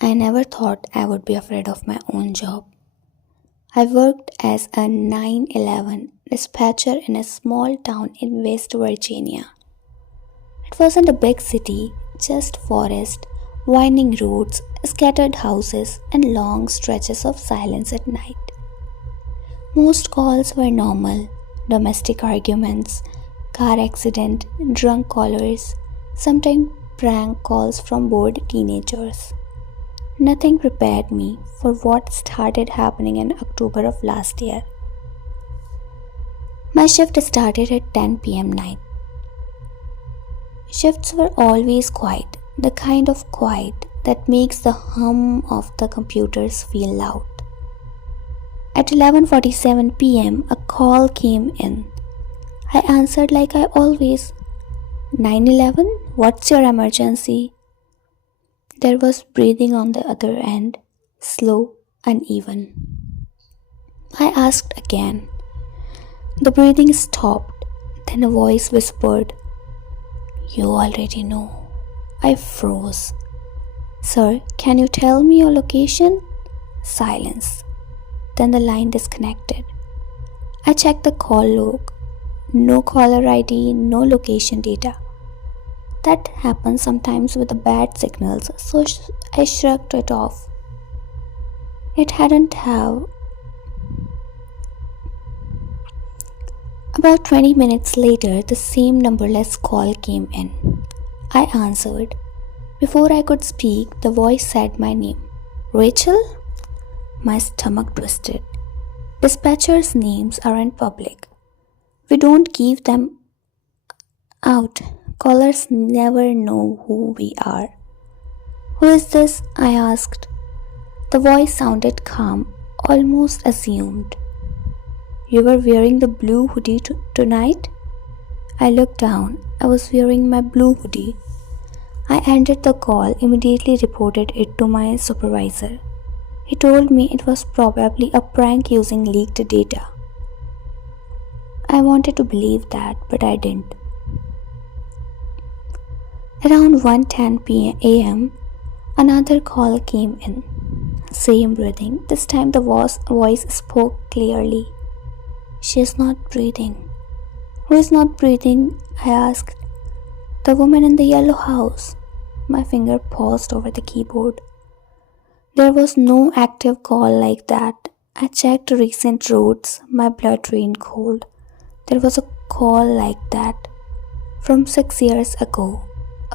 I never thought I would be afraid of my own job. I worked as a 911 dispatcher in a small town in West Virginia. It wasn't a big city, just forest, winding roads, scattered houses, and long stretches of silence at night. Most calls were normal: domestic arguments, car accident, drunk callers, sometimes prank calls from bored teenagers. Nothing prepared me for what started happening in October of last year. My shift started at 10 p.m. night. Shifts were always quiet, the kind of quiet that makes the hum of the computers feel loud. At 11:47 p.m., a call came in. I answered like I always. 911, what's your emergency? There was breathing on the other end, slow, uneven. I asked again. The breathing stopped, then a voice whispered, "You already know." I froze. "Sir, can you tell me your location?" Silence. Then the line disconnected. I checked the call log. No caller ID, no location data. That happens sometimes with the bad signals, so I shrugged it off. It hadn't have. About 20 minutes later, the same numberless call came in. I answered. Before I could speak, the voice said my name. "Rachel?" My stomach twisted. Dispatchers' names aren't public. We don't give them out. Callers never know who we are. "Who is this?" I asked. The voice sounded calm, almost assumed. "You were wearing the blue hoodie tonight?" I looked down. I was wearing my blue hoodie. I ended the call, immediately reported it to my supervisor. He told me it was probably a prank using leaked data. I wanted to believe that, but I didn't. Around 1:10 a.m., another call came in. Same breathing. This time the voice spoke clearly. "She is not breathing." "Who is not breathing?" I asked. "The woman in the yellow house." My finger paused over the keyboard. There was no active call like that. I checked recent routes. My blood ran cold. There was a call like that. From 6 years ago.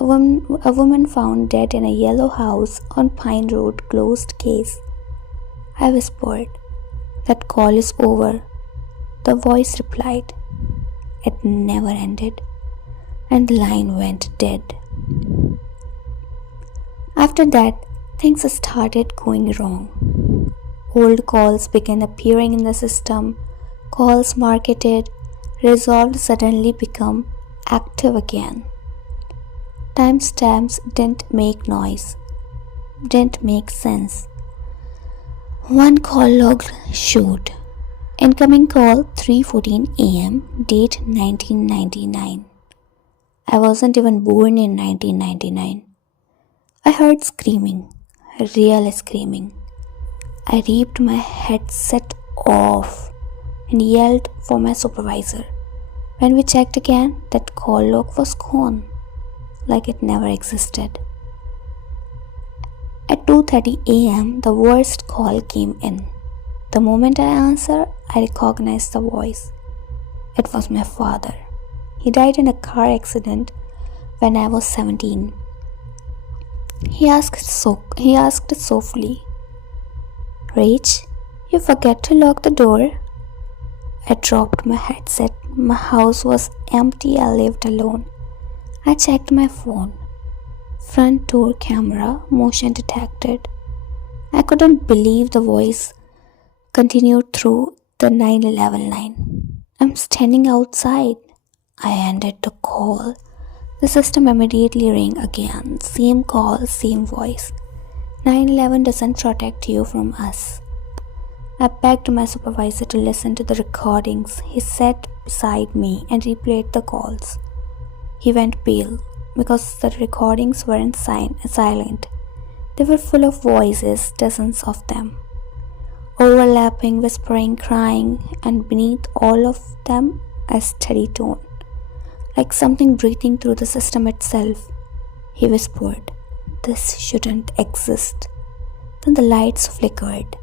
A woman found dead in a yellow house on Pine Road, closed case. I whispered, "That call is over." The voice replied. It never ended, and the line went dead. After that, things started going wrong. Old calls began appearing in the system. Calls marketed, resolved suddenly become active again. Timestamps didn't make noise, didn't make sense. One call log showed. Incoming call 3:14 a.m. Date 1999. I wasn't even born in 1999. I heard screaming, real screaming. I ripped my headset off and yelled for my supervisor. When we checked again, that call log was gone, like it never existed. At 2:30 a.m., the worst call came in. The moment I answered, I recognized the voice. It was my father. He died in a car accident when I was 17. He asked softly, "Rach, you forget to lock the door?" I dropped my headset. My house was empty. I lived alone. I checked my phone. Front door camera, motion detected. I couldn't believe the voice continued through the 911 line. "I'm standing outside." I ended the call. The system immediately rang again. Same call, same voice. 911 doesn't protect you from us. I begged my supervisor to listen to the recordings. He sat beside me and replayed the calls. He went pale because the recordings weren't silent. They were full of voices, dozens of them, overlapping, whispering, crying, and beneath all of them, a steady tone, like something breathing through the system itself. He whispered, "This shouldn't exist." Then the lights flickered.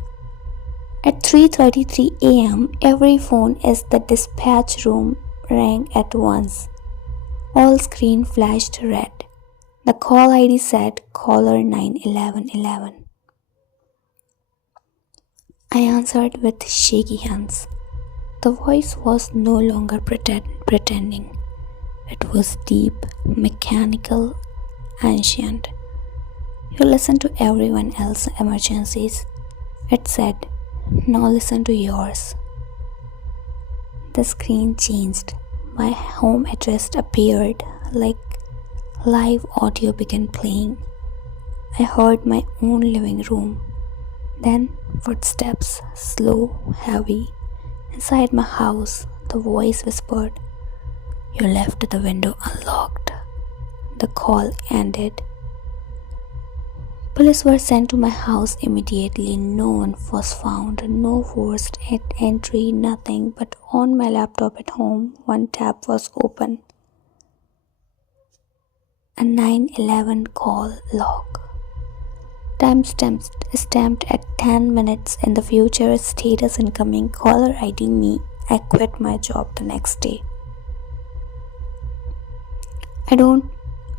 At 3:33 a.m., every phone in the dispatch room rang at once. All screen flashed red. The call ID said caller 91111. I answered with shaky hands. The voice was no longer pretending. It was deep, mechanical, ancient. "You listen to everyone else's emergencies," it said. "Now listen to yours." The screen changed. My home address appeared, like live audio began playing. I heard my own living room. Then footsteps, slow, heavy. Inside my house, the voice whispered, "You left the window unlocked." The call ended. Police were sent to my house immediately. No one was found, no forced entry, nothing. But on my laptop at home, one tab was open. A 911 call log. Time stamped at 10 minutes in the future. Status incoming. Caller ID me. I quit my job the next day. I don't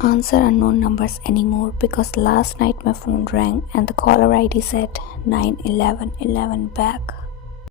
answer unknown numbers anymore because last night my phone rang and the caller ID said 91111 back.